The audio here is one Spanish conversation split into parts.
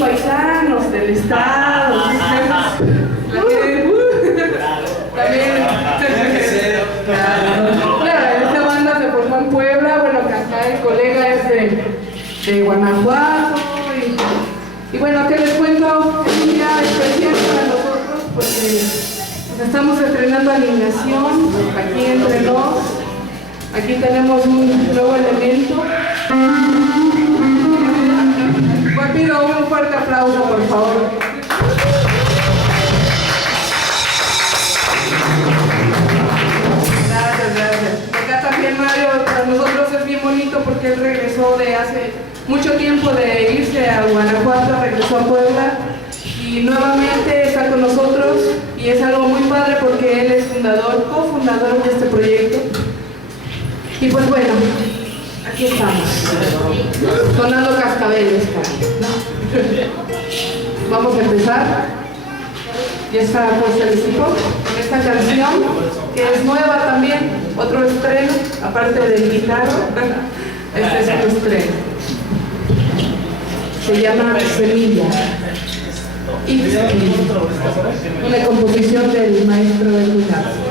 paisanos del estado. También. Claro, esta banda se formó en Puebla, bueno, acá el colega es de Guanajuato. Y bueno, ¿qué les cuento? Es un día especial para nosotros porque estamos estrenando alineación aquí entre nos. Aquí tenemos un nuevo elemento. Pues pido un fuerte aplauso, por favor. Gracias. Acá también Mario, para nosotros es bien bonito porque él regresó de hace mucho tiempo de irse a Guanajuato, regresó a Puebla y nuevamente está con nosotros y es algo muy padre porque él es cofundador de este proyecto. Y pues bueno, aquí estamos, sonando cascabeles, ¿no? Vamos a empezar. Ya está puesto el equipo con esta canción que es nueva también, otro estreno, aparte del guitarra, este es un estreno. Se llama Semilla. Y una composición del maestro Edwin Arce.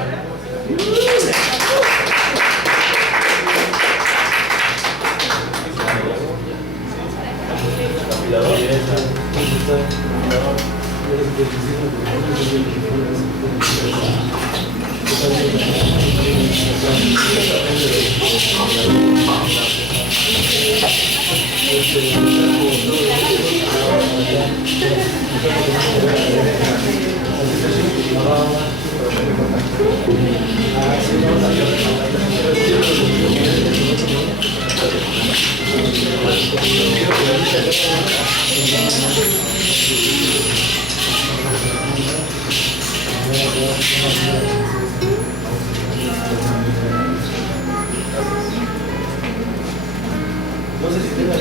No sé si tenga